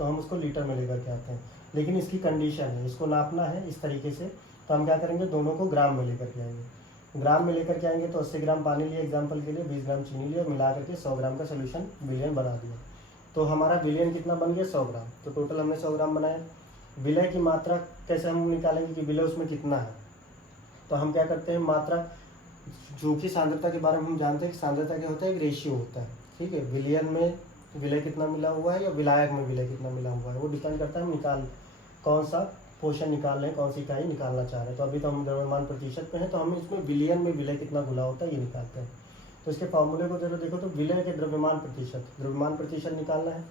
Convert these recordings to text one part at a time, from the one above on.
तो हम उसको लीटर में लेकर के आते हैं। लेकिन इसकी कंडीशन है, इसको नापना है इस तरीके से, तो हम क्या करेंगे, दोनों को ग्राम में लेकर के आएंगे। ग्राम में लेकर के आएंगे तो 80 ग्राम पानी लिए एग्जाम्पल के लिए, 20 ग्राम चीनी लिए और मिला करके 100 ग्राम का सोल्यूशन विलयन बना दिया। तो हमारा विलयन कितना बन गया, 100 ग्राम। तो टोटल हमने 100 ग्राम बनाया। विलय की मात्रा कैसे हम निकालेंगे कि विलय उसमें कितना है, तो हम क्या करते हैं, मात्रा जो कि सांद्रता के बारे में हम जानते हैं कि सांद्रता क्या होता है, एक रेशियो होता है, ठीक है। विलयन में विलय कितना मिला हुआ है या विलायक में विलय कितना मिला हुआ है, वो डिपेंड करता है हम कौन सा पोर्शन निकाल रहे हैं, कौन सी इकाई निकालना चाह रहे हैं। तो अभी तो हम द्रव्यमान प्रतिशत पे हैं, तो हम इसमें विलयन में विलय कितना घुला होता है ये निकालते हैं। तो इसके फॉर्मूले को जरूर देखो, तो विलय के द्रव्यमान प्रतिशत निकालना है,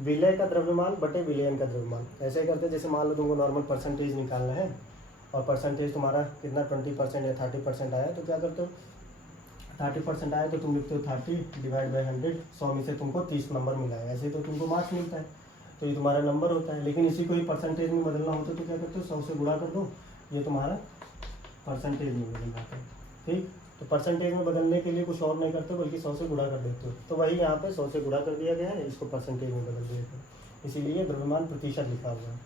विलय का द्रव्यमान बटे विलयन का द्रव्यमान। ऐसे ही करते हैं, जैसे मान लो तुमको नॉर्मल परसेंटेज निकालना है और परसेंटेज तुम्हारा कितना 20% या 30% आया, तो क्या करते हो, 30% आया तो तुम लिखते हो 30 डिवाइड बाई 100, 100 में से तुमको 30 नंबर मिला है, ऐसे तो तुमको मार्क्स मिलता है, तो ये तुम्हारा नंबर होता है। लेकिन इसी को ही परसेंटेज में बदलना होता है तो क्या करते हो, 100 से गुणा कर दो, ये तुम्हारा परसेंटेज में बदल जाता है, ठीक। तो परसेंटेज में बदलने के लिए कुछ और नहीं करते बल्कि 100 से गुणा कर देते हो, तो वही यहाँ पे 100 से गुणा कर दिया गया है, इसको परसेंटेज में बदल दिया गया, इसीलिए द्रव्यमान प्रतिशत लिखा हुआ है,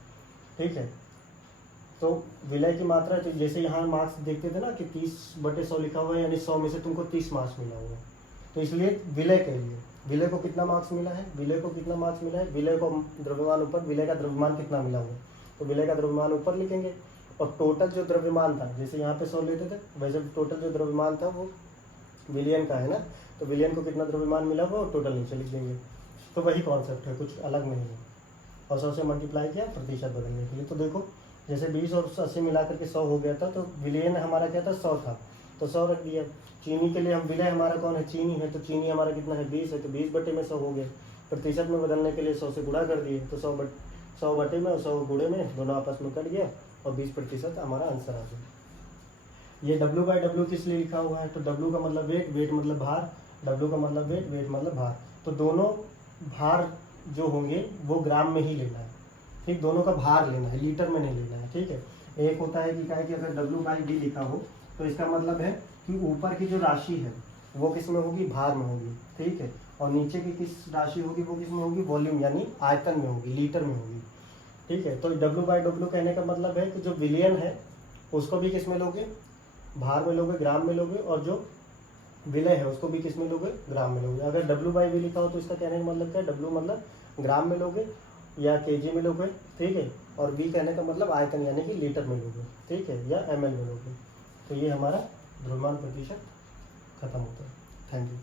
ठीक है। तो विलय की मात्रा, तो जैसे यहाँ मार्क्स देखते थे ना कि 30/100 लिखा हुआ है, यानी 100 में से तुमको 30 मार्क्स मिला हुआ है, तो इसलिए विलय के लिए विलय को कितना मार्क्स मिला है, विलय को कितना मार्क्स मिला है, विलय को द्रव्यमान ऊपर, विलय का द्रव्यमान कितना मिला हुआ है, तो विलय का द्रव्यमान ऊपर लिखेंगे। और टोटल जो द्रव्यमान था, जैसे यहाँ पे 100 लेते थे, वैसे टोटल जो द्रव्यमान था वो विलयन का है ना, तो विलयन को कितना द्रव्यमान मिला हुआ और टोटल नीचे लिख देंगे। तो वही कॉन्सेप्ट है, कुछ अलग नहीं है। और 100 से मल्टीप्लाई किया प्रतिशत बदलने के लिए। तो देखो जैसे 20 और 80 मिला करके 100 हो गया था, तो विलयन हमारा क्या था, 100 था, तो 100 रख दिया। चीनी के लिए हम, विलय हमारा कौन है, चीनी है, तो चीनी हमारा कितना है, 20 है, तो 20/100 हो गया। प्रतिशत में बदलने के लिए 100 से गुणा कर दिए, तो 100 बटे में और 100 गुणे में दोनों आपस में कट गया और 20% हमारा आंसर आ गया। ये W/W किस लिए लिखा हुआ है, तो W का मतलब वेट, वेट मतलब भार, W का मतलब वेट, वेट मतलब भार। तो दोनों भार जो होंगे वो ग्राम में ही लेना है, ठीक, दोनों का भार लेना है, लीटर में नहीं लेना है, ठीक है। एक होता है कि क्या है कि अगर W/D लिखा हो तो इसका मतलब है कि ऊपर की जो राशि है वो किस में होगी, भार में होगी, ठीक है। और नीचे की किस राशि होगी, वो किस में होगी, वॉल्यूम यानी आयतन में होगी, लीटर में होगी, ठीक है। तो W/W कहने का मतलब है कि जो विलयन है उसको भी किस में लोगे, भार में लोगे, ग्राम में लोगे, और जो विलय है उसको भी किस में लोगे, ग्राम में लोगे। अगर W/V लिखा हो तो इसका कहने का मतलब क्या है, W मतलब ग्राम में लोगे या kg में लोगे, ठीक है, और V कहने का मतलब आयतन यानी कि लीटर में लोगे, ठीक है, या ml में लोगे। तो ये हमारा द्रव्यमान प्रतिशत खत्म होता है। Thank you.